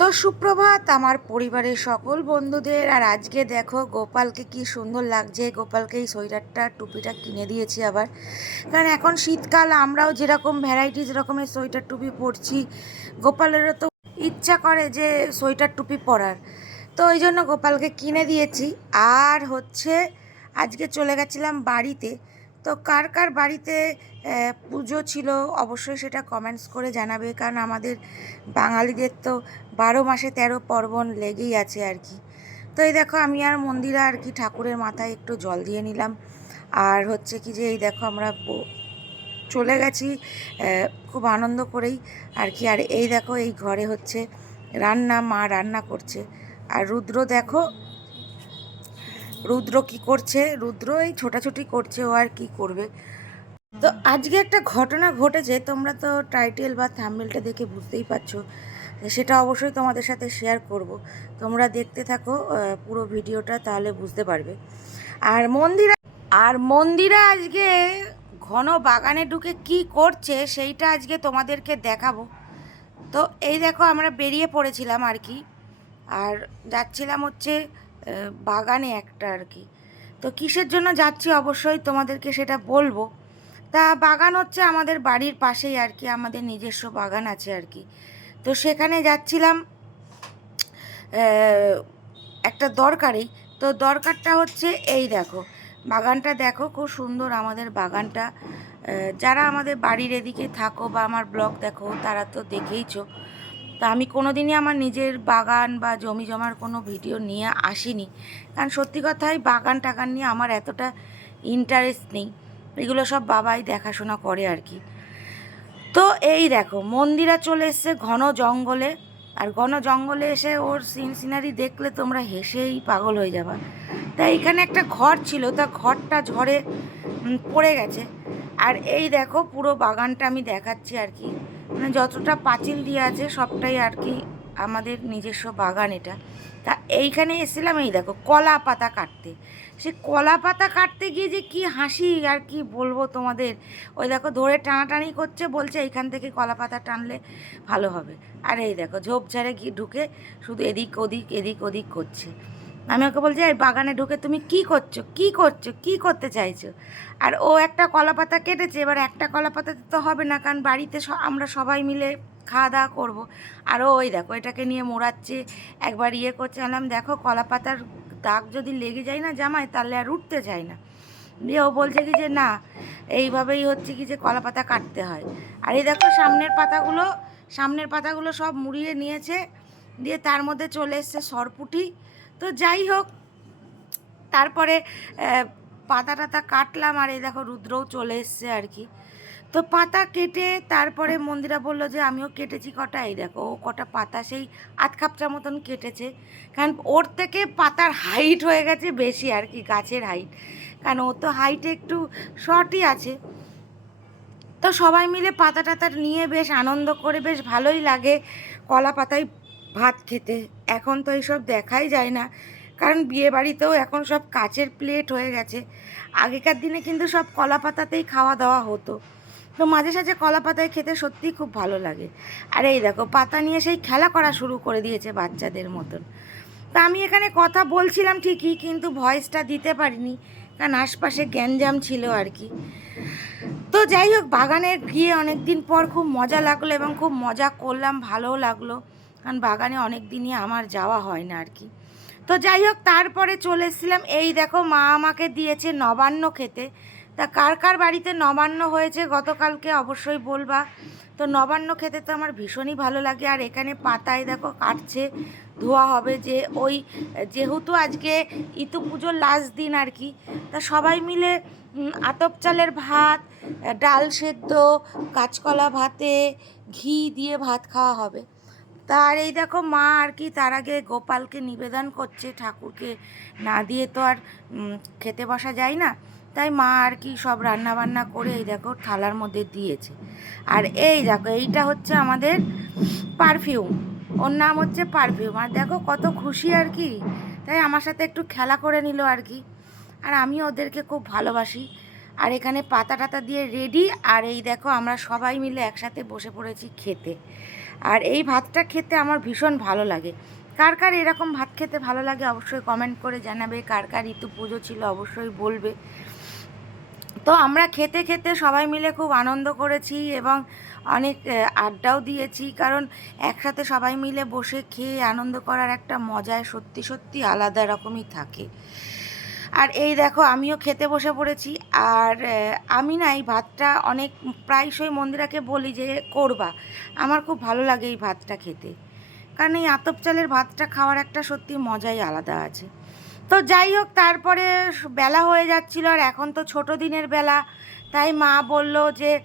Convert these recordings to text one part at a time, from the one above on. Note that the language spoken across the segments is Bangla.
তো সুপ্রভাত, আমার পরিবারের সকল বন্ধুদের। আর আজকে দেখো, গোপালকে কি সুন্দর লাগছে। গোপালকে এই সোয়েটারটা, টুপিটা কিনে দিয়েছি আবার। কারণ এখন শীতকাল, আমরাও যেরকম ভ্যারাইটিস রকমের সোয়েটার টুপি পরছি, গোপালেরও তো ইচ্ছা করে যে সোয়েটার টুপি পরার। তো ওই জন্য গোপালকে কিনে দিয়েছি। আর হচ্ছে, আজকে চলে গেছিলাম বাড়িতে। তো কার কার বাড়িতে পুজো ছিল অবশ্যই সেটা কমেন্টস করে জানাবে। কারণ আমাদের বাঙালিদের তো বারো মাসে তেরো পার্বণ লেগেই আছে আর কি। তো এই দেখো আমি আর মন্দিরে আর কি ঠাকুরের মাথায় একটু জল দিয়ে নিলাম। আর হচ্ছে কি যে এই দেখো আমরা চলে গেছি খুব আনন্দ করেই আর কি। আর এই দেখো এই ঘরে হচ্ছে রান্না, মা রান্না করছে। আর রুদ্র দেখো রুদ্র কি করছে? রুদ্র এই ছোটাছুটি করছে, ও আর কি করবে? তো আজকে একটা ঘটনা ঘটেছে, তোমরা তো টাইটেল বা থাম্বনেলটা দেখে বুঝতেই পারছ, সেটা অবশ্যই তোমাদের সাথে শেয়ার করব। তোমরা দেখতে থাকো পুরো ভিডিওটা তাহলে বুঝতে পারবে। আর মন্দিরা আর মন্দিরা আজকে ঘন বাগানে ঢুকে কি করছে, সেইটা আজকে তোমাদেরকে দেখাবো। তো এই দেখো, আমরা বেরিয়ে পড়েছিলাম আর কি। আর যাচ্ছিলাম হচ্ছে বাগানে একটা আর কি। তো কিসের জন্য যাচ্ছি অবশ্যই তোমাদেরকে সেটা বলব। তা বাগান হচ্ছে আমাদের বাড়ির পাশেই আর কি, আমাদের নিজস্ব বাগান আছে আর কি। তো সেখানে যাচ্ছিলাম একটা দরকারেই তো দরকারটা হচ্ছে এই দেখো, বাগানটা দেখো খুব সুন্দর আমাদের বাগানটা। যারা আমাদের বাড়ির এদিকে থাকো বা আমার ব্লগ দেখো, তারা তো দেখেইছো। তা আমি কোনো দিনই আমার নিজের বাগান বা জমি জমার কোনো ভিডিও নিয়ে আসিনি। কারণ সত্যি কথাই বাগান টাগান নিয়ে আমার এতটা ইন্টারেস্ট নেই। এগুলো সব বাবাই দেখাশোনা করে আর কি। তো এই দেখো, মন্দিরা চলে এসছে ঘন জঙ্গলে। আর ঘন জঙ্গলে এসে ওর সিন সিনারি দেখলে তোমরা হেসেই পাগল হয়ে যাবা। তা এখানে একটা ঘর ছিল, তা ঘরটা ঝড়ে পড়ে গেছে। আর এই দেখো পুরো বাগানটা আমি দেখাচ্ছি আর কি। মানে যতটা পাঁচিল দিয়ে আছে সবটাই আর কি আমাদের নিজস্ব বাগান এটা। তা এইখানে এসেছিলাম, এই দেখো, কলা পাতা কাটতে। সে কলা পাতা কাটতে গিয়ে যে কি হাসি আর কি বলব তোমাদের। ওই দেখো, ধরে টানাটানি করছে, বলছে এইখান থেকে কলা পাতা টানলে ভালো হবে। আর এই দেখো, ঝোপঝাড়ে গিয়ে ঢুকে শুধু এদিক ওদিক এদিক ওদিক করছে। আমি ওকে বলছি, এই বাগানে ঢুকে তুমি কি করছ? কি করছ? কি করতে চাইছো? আর ও একটা কলা পাতা কেটেছে, এবার একটা কলা পাতাতে তো হবে না, কারণ বাড়িতে আমরা সবাই মিলে খাওয়া দাওয়া করব। আর ওই দেখো, এটাকে নিয়ে মোড়াচ্ছে, একবার ইয়ে করছে আলাম দেখো কলা পাতার দাগ যদি লেগে যায় না জামায় তাহলে আর উঠতে চায় না। দিয়ে ও বলছে কি যে, না, এইভাবেই হচ্ছে কি যে কলা পাতা কাটতে হয়। আর এই দেখো, সামনের পাতাগুলো সামনের পাতাগুলো সব মুড়িয়ে নিয়েছে, দিয়ে তার মধ্যে চলে এসছে সরপুটি তো যাই হোক, তারপরে পাতা টাতা কাটলাম আর এই দেখো রুদ্রও চলে এসছে আর কি। তো পাতা কেটে তারপরে মন্দিরা বলল যে, আমিও কেটেছি কটা? এই দেখো, ও কটা পাতা, সেই আধ খাপচা মতন কেটেছে। কারণ ওর থেকে পাতার হাইট হয়ে গেছে বেশি আর কি, গাছের হাইট কারণ ও তো হাইটে একটু শর্টই আছে। তো সবাই মিলে পাতা টাতা নিয়ে বেশ আনন্দ করে, বেশ ভালোই লাগে। কলা পাতায় ভাত খেতে। এখন তো এইসব দেখাই যায় না, কারণ বিয়ে বাড়িতেও এখন সব কাচের প্লেট হয়ে গেছে। আগেকার দিনে কিন্তু সব কলা পাতাতেই খাওয়া দাওয়া হতো। তো মাঝে সাঝে কলা পাতায় খেতে সত্যিই খুব ভালো লাগে। আর এই দেখো, পাতা নিয়ে সেই খেলা করা শুরু করে দিয়েছে বাচ্চাদের মতন। তা আমি এখানে কথা বলছিলাম ঠিকই, কিন্তু ভয়েসটা দিতে পারিনি, কারণ আশপাশে গ্যাঞ্জাম ছিল আর কি। তো যাই হোক, বাগানে গিয়ে অনেক দিন পর খুব মজা লাগল এবং খুব মজা করলাম, ভালোও লাগল। কারণ বাগানে অনেক দিনই আমার যাওয়া হয় না আর কি। তো যাই হোক, তারপরে চলে এসেছিলাম। এই দেখো, মা আমাকে দিয়েছে নবান্ন খেতে। তা কার কার বাড়িতে নবান্ন হয়েছে গতকালকে অবশ্যই বলবা। তো নবান্ন খেতে তো আমার ভীষণই ভালো লাগে। আর এখানে পাতায় দেখো কাটছে, ধোয়া হবে যে ওই, যেহেতু আজকে ইতু পুজোর লাস্ট দিন আর কি। তা সবাই মিলে আতপ চালের ভাত, ডাল সেদ্ধ, কাঁচকলা ভাতে, ঘি দিয়ে ভাত খাওয়া হবে। তার এই দেখো মা আর কি, তার আগে গোপালকে নিবেদন করছে ঠাকুরকে। না দিয়ে তো আর খেতে বসা যায় না। তাই মা আর কি সব রান্না বান্না করে এই দেখো থালার মধ্যে দিয়েছে। আর এই দেখো, এইটা হচ্ছে আমাদের পারফিউম ওর নাম হচ্ছে পারফিউম আর দেখো কত খুশি আর কি। তাই আমার সাথে একটু খেলা করে নিল আর কি। আর আমি ওদেরকে খুব ভালোবাসি। আর এখানে পাতা টাতা দিয়ে রেডি আর এই দেখো আমরা সবাই মিলে একসাথে বসে পড়েছি খেতে। আর এই ভাতটা খেতে আমার ভীষণ ভালো লাগে। কার কার এরকম ভাত খেতে ভালো লাগে অবশ্যই কমেন্ট করে জানাবে। কার কার ঋতু পুজো ছিল অবশ্যই বলবে। তো আমরা খেতে খেতে সবাই মিলে খুব আনন্দ করেছি এবং অনেক আড্ডাও দিয়েছি। কারণ একসাথে সবাই মিলে বসে খেয়ে আনন্দ করার একটা মজায় সত্যি সত্যি আলাদা রকমই থাকে। আর এই দেখো, আমিও খেতে বসে পড়েছি। আর আমি না এই ভাতটা অনেক প্রায়শই মন্দিরাকে বলি যে, করবা। আমার খুব ভালো লাগে এই ভাতটা খেতে। কারণ এই আতপ চালের ভাতটা খাওয়ার একটা সত্যি মজাই আলাদা আছে। তো যাই হোক, তারপরে বেলা হয়ে যাচ্ছিল আর এখন তো ছোট দিনের বেলা। তাই মা বলল যে,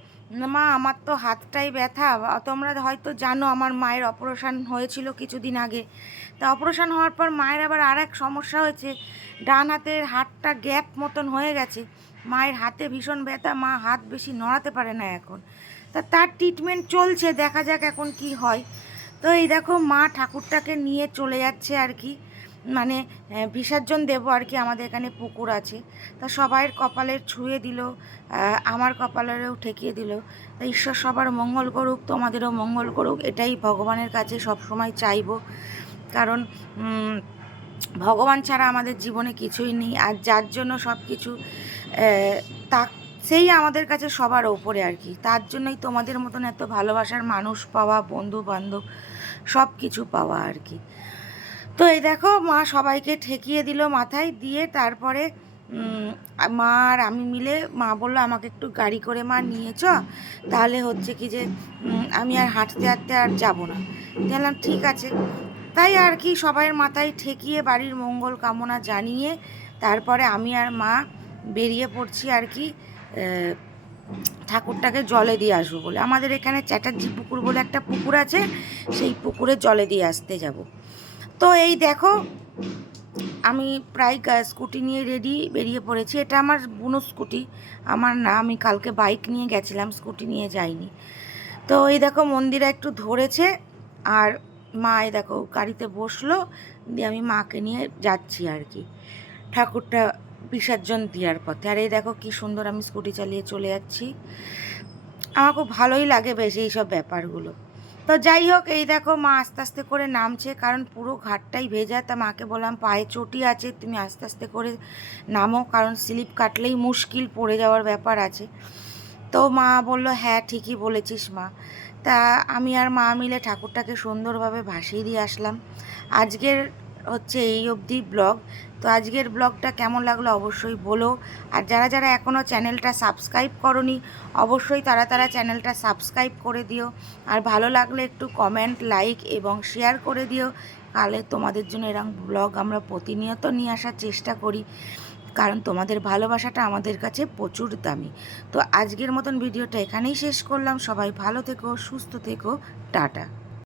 মা, আমার তো হাতটাই ব্যথা। তোমরা হয়তো জানো, আমার মায়ের অপারেশন হয়েছিল কিছুদিন আগে। তা অপারেশন হওয়ার পর মায়ের আবার আর এক সমস্যা হয়েছে। ডান হাতের হাতটা গ্যাপ মতন হয়ে গেছে। মায়ের হাতে ভীষণ ব্যথা, মা হাত বেশি নড়াতে পারে না এখন। তা তার ট্রিটমেন্ট চলছে, দেখা যাক এখন কি হয়। তো এই দেখো, মা ঠাকুরটাকে নিয়ে চলে যাচ্ছে আর কি। মানে বিসর্জন দেবো আর কি, আমাদের এখানে পুকুর আছে। তা সবাইয়ের কপালে ছুঁয়ে দিল আমার কপালেরও ঠেকিয়ে দিল। তা ঈশ্বর সবার মঙ্গল করুক, তোমাদেরও মঙ্গল করুক, এটাই ভগবানের কাছে সব সময় চাইব। কারণ ভগবান ছাড়া আমাদের জীবনে কিছুই নেই। আর যার জন্য সব কিছু তা, সেই আমাদের কাছে সবার ওপরে আর কি। তার জন্যই তোমাদের মতন এত ভালোবাসার মানুষ পাওয়া বন্ধু বান্ধব সব কিছু পাওয়া আর কি। তো এই দেখো, মা সবাইকে ঠেকিয়ে দিল মাথায়, দিয়ে তারপরে মা আর আমি মিলে, মা বলল, আমাকে একটু গাড়ি করে মা নিয়ে চ। তাহলে হচ্ছে কি যে আমি আর হাঁটতে হাঁটতে আর যাব না। বললাম, ঠিক আছে। তাই আর কি সবাইয়ের মাথায় ঠেকিয়ে বাড়ির মঙ্গল কামনা জানিয়ে তারপরে আমি আর মা বেরিয়ে পড়ছি আর কি ঠাকুরটাকে জলে দিয়ে আসব বলে। আমাদের এখানে চ্যাটার্জি পুকুর বলে একটা পুকুর আছে, সেই পুকুরে জলে দিয়ে আসতে যাব। তো এই দেখো, আমি প্রায় স্কুটি নিয়ে রেডি বেরিয়ে পড়েছি। এটা আমার বুনো স্কুটি, আমার না, আমি কালকে বাইক নিয়ে গেছিলাম, স্কুটি নিয়ে যাইনি। তো এই দেখো মন্দিরা একটু ধরেছে, আর মা এই দেখো গাড়িতে বসল, দিয়ে আমি মাকে নিয়ে যাচ্ছি আর কি। ঠাকুরটা বিসর্জন দেওয়ার পথে। আর এই দেখো কি সুন্দর আমি স্কুটি চালিয়ে চলে যাচ্ছি। আমার খুব ভালোই লাগে বেশ এইসব ব্যাপারগুলো। তো যাই হোক, এই দেখো মা আস্তে আস্তে করে নামছে, কারণ পুরো ঘাটটাই ভেজা। তা মাকে বললাম, পায়ে চটি আছে, তুমি আস্তে আস্তে করে নামো, কারণ স্লিপ কাটলেই মুশকিল পড়ে যাওয়ার ব্যাপার আছে। তো মা বলল হ্যাঁ ঠিকই বলেছিস মা। তা আমি আর মা মিলে ঠাকুরটাকে সুন্দরভাবে ভাসিয়ে দিয়ে আসলাম। আজকের হচ্ছে এই অবধি ব্লগ। তো আজকের ব্লগটা কেমন লাগল অবশ্যই বলো। আর যারা যারা এখনও চ্যানেলটা সাবস্ক্রাইব করনি, অবশ্যই তারা তারা চ্যানেলটা সাবস্ক্রাইব করে দিও। আর ভালো লাগলে একটু কমেন্ট, লাইক এবং শেয়ার করে দিও। তাহলে তোমাদের জন্য এরকম ব্লগ আমরা প্রতিনিয়ত নিয়ে আসার চেষ্টা করি। কারণ তোমাদের ভালোবাসাটা আমাদের কাছে প্রচুর দামি। তো আজকের মতন ভিডিওটা এখানেই শেষ করলাম। সবাই ভালো থেকো, সুস্থ থেকো। টাটা।